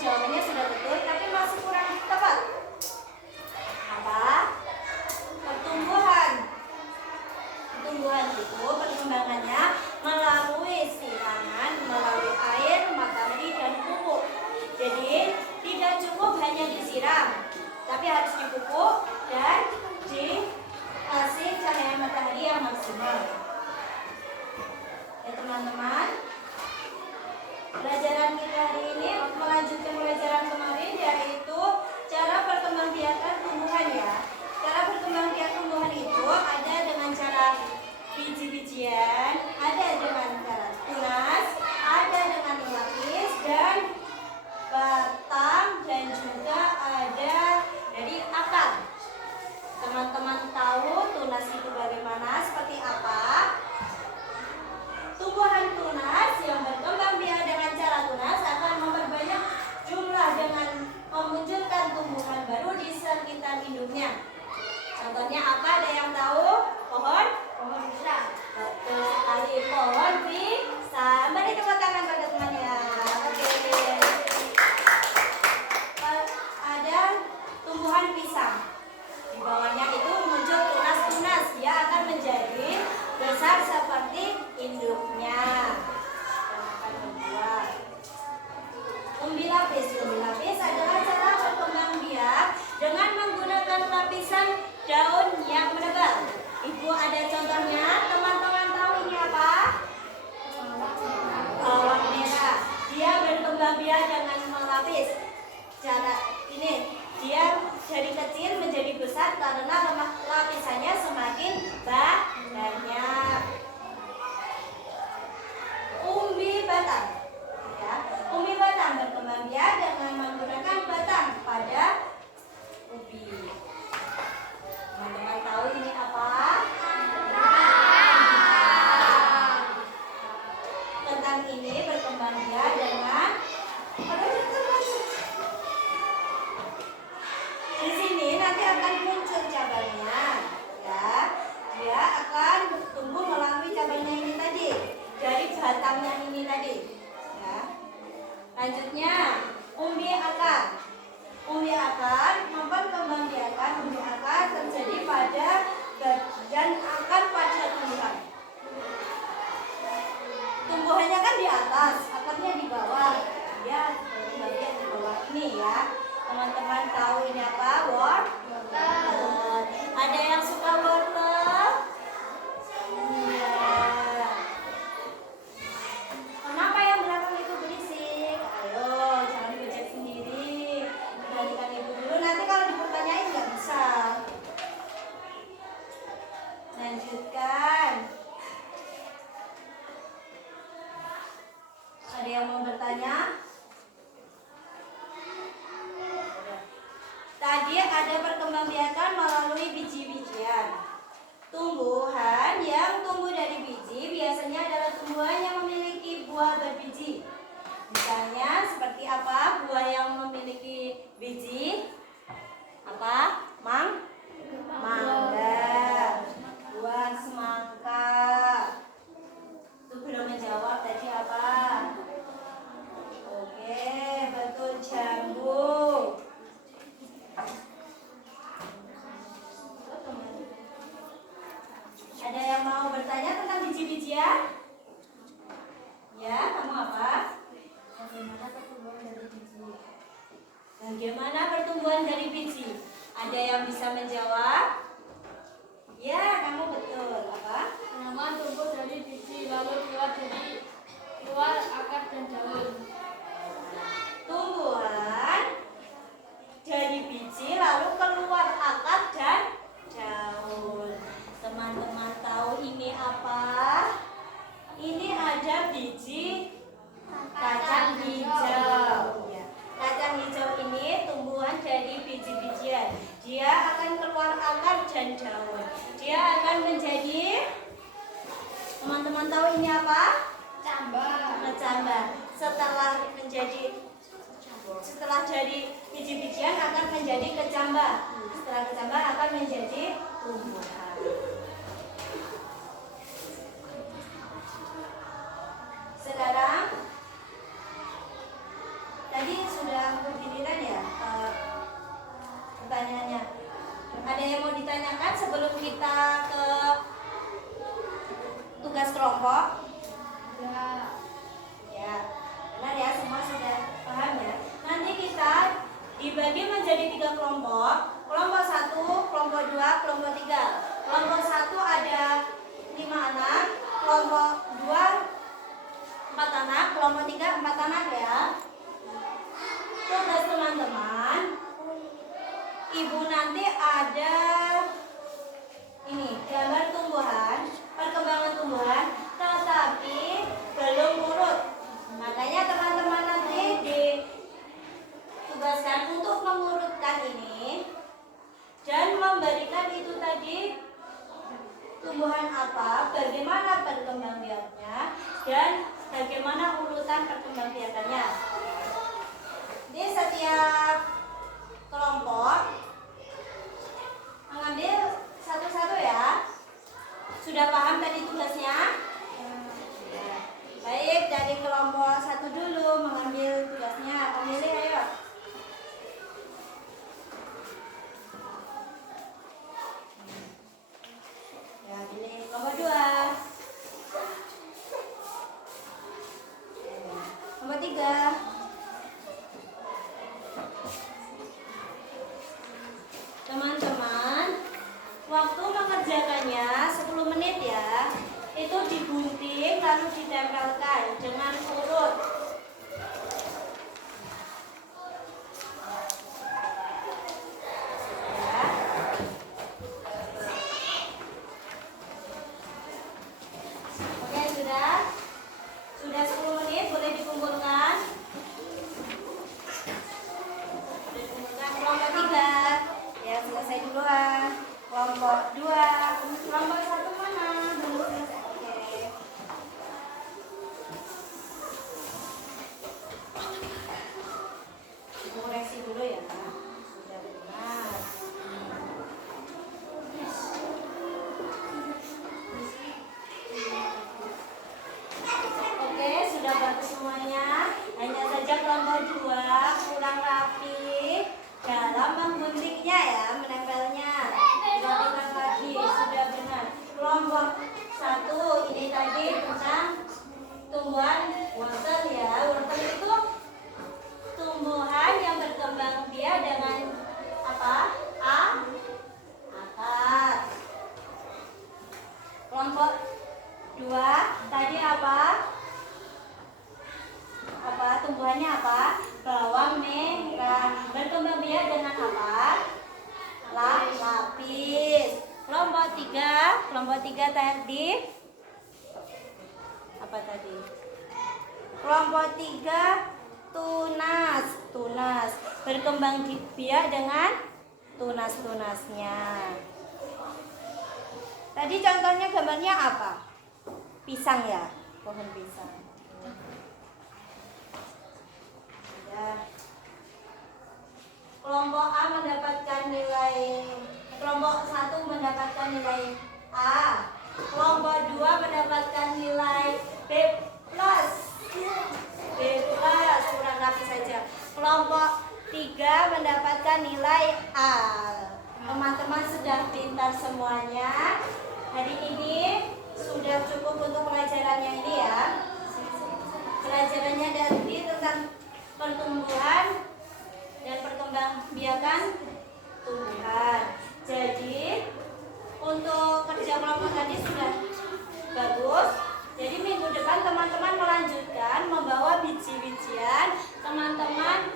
jawabannya sudah betul, tapi masih kurang tepat. Apa? Pertumbuhan. Pertumbuhan itu perkembangannya melalui sirangan, melalui air, matahari, dan pupuk. Jadi tidak cukup hanya disiram, tapi harus dipupuk dan dikasih cahaya matahari yang maksimal. Ya teman-teman, pelajaran kita hari ini melanjutkan pelajaran kemarin, yaitu cara perkembangbiakan tumbuhan ya. Cara perkembangbiakan tumbuhan itu ada dengan cara biji-bijian, ada dengan cara tunas, ada dengan melapis dan batang, dan juga ada dari akar. Teman-teman tahu tunas itu bagaimana, seperti apa? Tumbuhan tunas yang berkembang biak dengan cara tunas akan memperbanyak jumlah dengan memunculkan tumbuhan baru di sekitar induknya. Contohnya apa? Ada yang tahu? Pohon? Pohon pisang. Betul sekali, pohon pisang. Beri tepuk tangan pada temannya. Oke. Ada tumbuhan pisang. Di bawahnya itu muncul tunas-tunas. Dia akan menjadi besar seperti induknya dan akan membuah. Umbi lapis. Umbi lapis adalah cara berkembang biak dengan menggunakan lapisan daun yang menebal. Ibu ada contohnya, teman-teman tahu ini apa? Bawang merah. Dia berkembang biak dengan melapis. Cara ini dia dari kecil menjadi besar karena lapisannya semakin banyak. Umbi batang. Ya, umbi batang berkembang biak dengan menggunakan batang pada ubi. Teman-teman tahu ini apa? Kentang ini berkembang biak dengan di sini nanti akan muncul cabangnya, ya. Dia akan tumbuh melalui cabangnya ini tadi, dari batangnya ini tadi, ya. Lanjutnya, umbi akar. Umbi akar memperkembangbiakan umbi akar terjadi pada bagian akar pada tumbuhan. Tumbuhannya kan di atas, akarnya di bawah. Ya, bagian di bawah ini ya. Teman-teman tahu ini apa? Wortel. Ada yang suka wortel? Iya. Kenapa yang belakang itu berisik? Ayo, jangan dicek sendiri. Perhatikan ibu dulu, nanti kalau dipertanyain nggak bisa. Lanjutkan. Ada yang mau bertanya? Tadi ada perkembangbiakan melalui biji-bijian. Tumbuhan yang tumbuh dari biji biasanya adalah tumbuhan yang memiliki buah berbiji. Misalnya seperti apa buah yang memiliki biji? Apa? Mangga. Buah semangka. Itu belum menjawab tadi apa? Oke, betul, jambu. Ada yang mau bertanya tentang biji-bijian? Ya, kamu apa? Bagaimana pertumbuhan dari biji? Bagaimana pertumbuhan dari biji? Ada yang bisa menjawab? Ya, kamu betul. Apa? Tanaman tumbuh dari biji lalu keluar akar dan daun. Tumbuhan dari biji lalu keluar akar dan daun. Teman-teman tahu ini apa? Ini ada biji kacang hijau. Ya. Kacang hijau ini tumbuhan dari biji-bijian. Dia akan keluar akar dan daun. Dia akan menjadi, teman-teman tahu ini apa? Kecambah. Setelah dari biji-bijian akan menjadi kecambah. Setelah kecambah akan menjadi tumbuhan. Sekarang tadi sudah pertanyaannya. Ada yang mau ditanyakan sebelum kita ke tugas kelompok? Ya, benar ya, semua sudah paham ya. Nanti kita dibagi menjadi 3 kelompok. Kelompok 1, kelompok 2, kelompok 3. Kelompok 1 ada 5 anak, kelompok 2 4 anak, kelompok 3 4 anak ya. Tugas teman-teman, ibu nanti ada ini gambar tumbuhan, perkembangan tumbuhan, tetapi belum urut. Makanya teman-teman nanti ditugaskan untuk mengurutkan ini dan memberikan itu tadi tumbuhan apa, bagaimana perkembangbiakannya, dan bagaimana urutan perkembangbiakannya. Di setiap kelompok mengambil satu-satu ya. Sudah paham tadi tugasnya? Ya. Baik, dari kelompok 1 dulu mengambil tugasnya. Pemilih ayo. Ya, pilih kelompok 2. Kelompok 3. Teman-teman, waktu mengerjakannya 10 menit ya. Itu digunting lalu ditempelkan dengan urut. Ya. Oke, sudah 10 menit, boleh dikumpulkan. Kelompok 3 ya, selesai duluan. Kelompok 2, kelompok 1 mana? Belum selesai. Oke. Koreksi dulu ya. Sudah benar. Oke, sudah bagus semuanya. Hanya saja kelompok 2 kurang rapi dalam mengguntingnya ya, menempelnya. Dilakukan lagi, sudah benar. Kelompok 1 ini tadi tentang tumbuhan wortel ya. Wortel itu tumbuhan yang berkembang dia dengan apa? Akar. Kelompok 2 tadi apa? Tumbuhannya apa? Bawang merah. Berkembang biak dengan apa? Lapis. Kelompok 3 tadi apa tadi? Kelompok 3 tunas. Berkembang biak dengan tunas-tunasnya. Tadi contohnya gambarnya apa? Pisang ya, pohon pisang. Ya. Kelompok A mendapatkan nilai, kelompok 1 mendapatkan nilai A. Kelompok 2 mendapatkan nilai B+. Kurang rapi saja. Kelompok 3 mendapatkan nilai A. Teman-teman sudah pintar semuanya. Hari ini sudah cukup untuk pelajarannya ini ya. Pelajarannya tadi tentang pertumbuhan dan perkembangbiakan tumbuhan. Jadi untuk kerja kelompok tadi sudah bagus. Jadi minggu depan teman-teman melanjutkan membawa biji-bijian. Teman-teman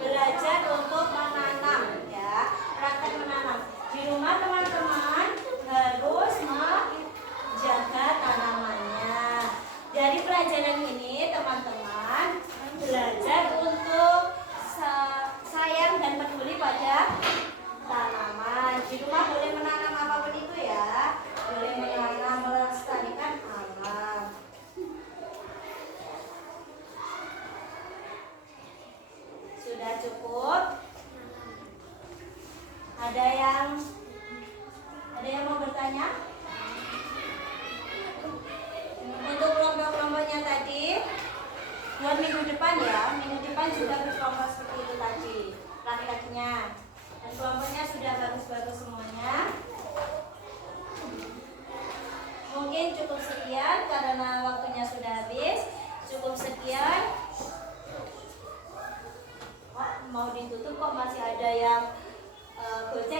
belajar untuk menanam ya, praktek menanam. Di rumah teman-teman harus menjaga tanamannya. Dari pelajaran ini teman-teman belajar untuk sayang dan peduli pada tanaman. Di rumah boleh menanam apapun itu ya. Boleh menanam, melestarikan alam. Sudah cukup? Ada yang mau bertanya? Untuk kelompok-kelompoknya tadi buat minggu depan ya, minggu depan juga berkelompok seperti itu tadi prakteknya. Kelompoknya sudah bagus-bagus semuanya. Mungkin cukup sekian karena waktunya sudah habis. Cukup sekian. Mau ditutup kok masih ada yang gocek.